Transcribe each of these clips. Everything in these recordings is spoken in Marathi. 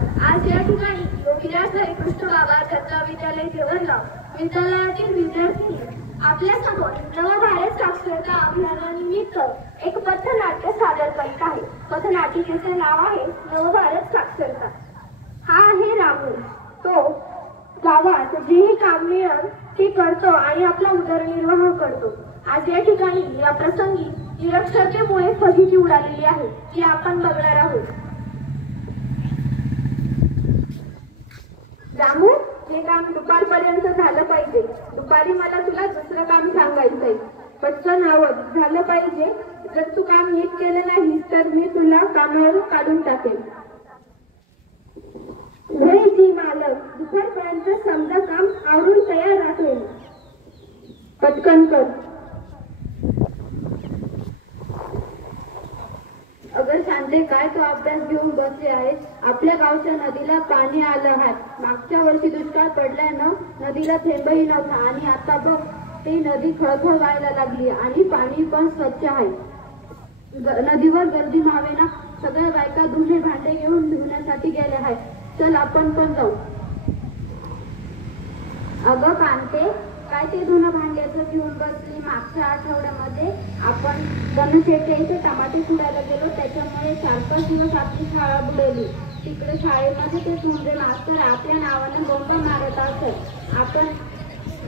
आज या ठिकाणी योगीराज हरिकृष्ण बाबा दत्ता विद्यालय जवाहरलाल विद्यालयातील विद्यार्थी आपल्या समोर नवभारत साक्षरता अभियानानिमित्त एक पथनाट्य सादर करीत आहे। पथनाटिकेचे नाव आहे नवभारत साक्षरता। हा आहे रामू, तो गावात जेही काम मिळेल ते करतो आणि आपला उदरनिर्वाह करतो। आज या ठिकाणी या प्रसंगी निरक्षरतेमुळे फजिती उडालेली आहे ती आपण बघणार आहोत। रामू, हे काम दुपारपर्यंत झालं पाहिजे। दुपारी मला तुला दुसरं काम सांगायचंय। पटकन आवड झालं पाहिजे। जर तू काम नीट केलं नाहीस तर मी तुला कामावरून काढून टाकेन। जी मालक, दुपारपर्यंत समजा काम आवरून तयार राखेल। पटकन कर। अगं शांते, काय तो अभ्यास घेऊन बसले आहे? आपल्या गावच्या नदीला पाणी आलं आहे। मागच्या वर्षी दुष्काळ पडल्यानं नदीला थेंबही नव्हता आणि आता बघ ती नदी खळखळ व्हायला लागली आणि पाणी पण स्वच्छ आहे। नदीवर गर्दी व्हावे ना, सगळ्या बायका धुणे भांडे घेऊन धुण्यासाठी गेल्या आहेत। चल आपण पण जाऊ। अगं कांते, काय ते धुणं भांड्याचं घेऊन बसली? मागच्या आठवड्यामध्ये आपण गणशेट्टी इथे टमाटे खुडायला गेलो, त्याच्यामुळे 4-5 दिवस आपली शाळा बुडवली। तिकडे शाळेमध्ये ते धुंडे मास्तर आपल्या नावाने बोंबा मारत असत। आपण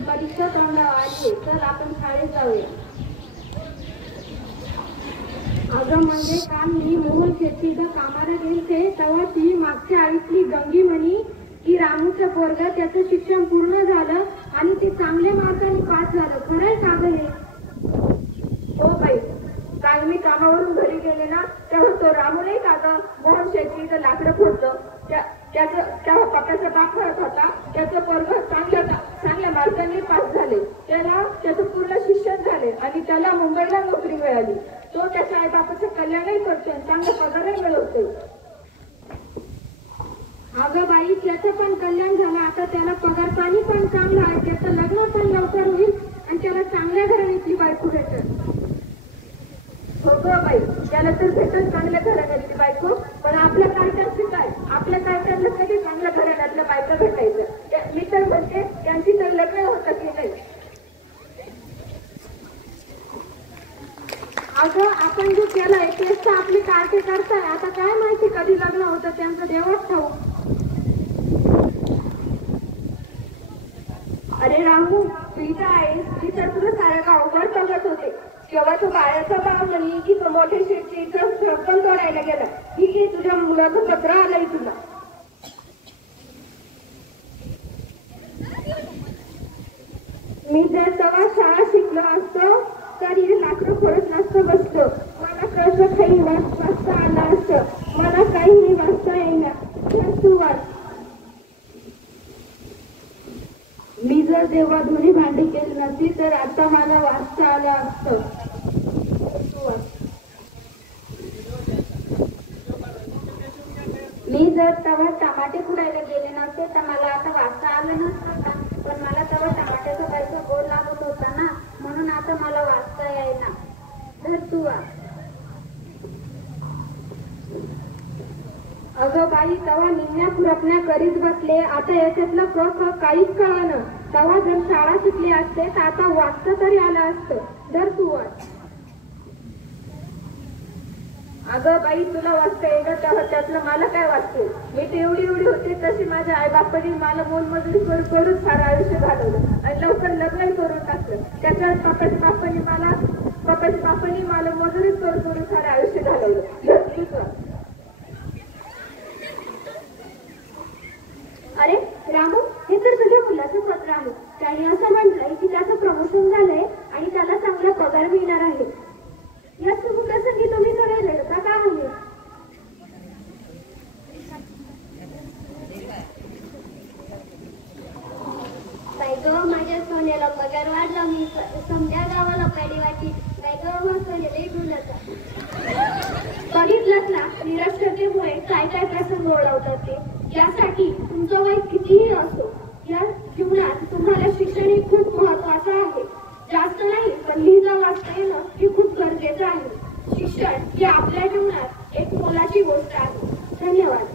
परीक्षा तोंडावर आली, तर आपण शाळेत जाऊया। अगं म्हणजे काम मी मोहन शेट्टीला कामाला गेलते तेव्हा ती मागच्या आईतली गंगी म्हणी की रामूचं पोरगा त्याचं शिक्षण पूर्ण झालं आणि ते चांगल्या मार्काने पास झालं। खरंय का गं हे? हो बाई, काल मी कामावरून घरी गेले ना तेव्हा तो रामू नाही का गं मोहन शेट्टीचं लाकडं फोडतं त्याचा पप्पाचा बाप म्हणत होता त्याचं पोरग चांगल्या मार्काने पास झाले, त्याचं पूर्ण शिक्षण झाले आणि त्याला मुंबईला नोकरी मिळाली। तो त्याच्या आई बापाचं कल्याणही करतोय, चांगला पगारही मिळवतोय। अगं बाई, त्याचं पण कल्याण झालं, आता त्याला पगार पाणी पण चांगलं आहे, त्याचं लग्न पण लवकर होईल आणि त्याला चांगल्या घराण्यातली बायको भेटेल। हो ग बाई, त्याला तर भेटेल चांगल्या घराण्यातली बायको, पण आपल्या कार्यक्रम काय? आपल्या कार्यक्रमाला कधी चांगल्या घराण्यातल्या बायका भेटायचं? मी तर म्हणते त्यांची तर लग्न होतं की नाही? अगं आपण जे केलंय तेच तर आपली कार्य करताय, आता काय माहिती कधी लग्न होतं त्यांचं देवच ठाऊक। अरे रामू, तुझी आई ती तर तुला साऱ्या गावभर बघत होते, तेव्हा तो बाळाचा भाव म्हणे की तो मोठे शेतीचं सरपण तोडायला गेला। ठीक आहे, तुझ्या मुलाचं पत्र आलंय तुला। मी जर तेव्हा शाळा शिकलो असतो तर हे लाकडं फोडत नसतं बसतो, मला प्रश्न काही वाचता आला असतं, मला काहीही वाचता येईना। तू वाच। मी जर तेव्हा धुणी भांडी केली नसती तर आता मला वाचता आलं असतं। मी जर तेव्हा टमाटे खुडायला गेले नसते तर मला आता वाचता आलं नसतं का? पण मला तेव्हा टमाट्याचा पैसा गोड लागत होता ना, म्हणून आता मला वाचता येईना। तर तू वाच। अगं बाई, तेव्हा निम्या खुरपण्या करीत बसले, आता याच्यातलं काहीच कळलं। तेव्हा जर शाळा शिकली असते तर आता वाचता तरी आलं असतं। तर तू वाच। अगं बाई, तुला वाचता येतं तेव्हा त्यातलं मला काय वाचते? मी तर एवढी होते तशी माझ्या आई बापाने मला मोलमजुरी करून सारं आयुष्य घालवलं आणि लवकर लग्नही करून टाकलं। त्याच्यात पप्पाच्या बापाने मला मजुरीच करून सारं आयुष्य घालवलं। अरे रामू, हे तर तुझ्या मुलाचं पत्र आहे। त्याने असं म्हटलंय की त्याचं प्रमोशन झालंय आणि त्याला चांगला पगार मिळणार आहे। या प्रसंगी तुम्ही करायला का काय हवे? बाई ग, माझ्या सोन्याला पगार वाढला, मी समजा गावाला पेढी वाटी। बाई ग, मग सोन्यालाही बोलायचा बघितलंच ना, निरक्षरतेमुळे काय प्रसंग ओढवतात ते। यासाठी तुमचं वय कितीही असो, या जीवनात तुम्हाला शिक्षण हे खूप महत्वाचं आहे। जास्त नाही, पण लिहिता वाचता येणं हे खूप गरजेचं आहे। शिक्षण ही आपल्या जीवनात एक मोलाची गोष्ट आहे। धन्यवाद।